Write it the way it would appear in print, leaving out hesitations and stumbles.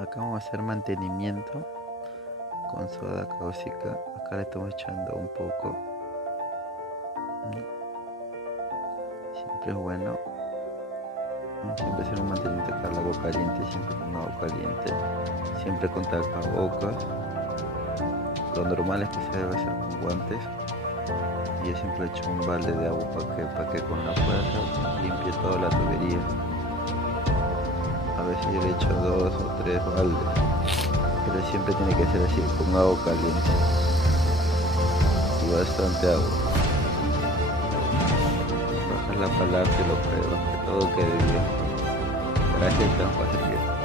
Acá vamos a hacer mantenimiento con soda cáustica. Acá le estamos echando un poco. Siempre es bueno. Siempre hacer un mantenimiento acá al agua caliente, siempre con agua caliente. Siempre con tapabocas. Lo normal es que se debe hacer con guantes. Y yo siempre echo un balde de agua para que con la fuerza limpie toda la tubería. A veces yo le echo 2 o 3 baldes, pero siempre tiene que ser así, con agua caliente y bastante agua. Bajar la palanca y lo pruebas, que todo quede bien. Gracias, tan fácil que es.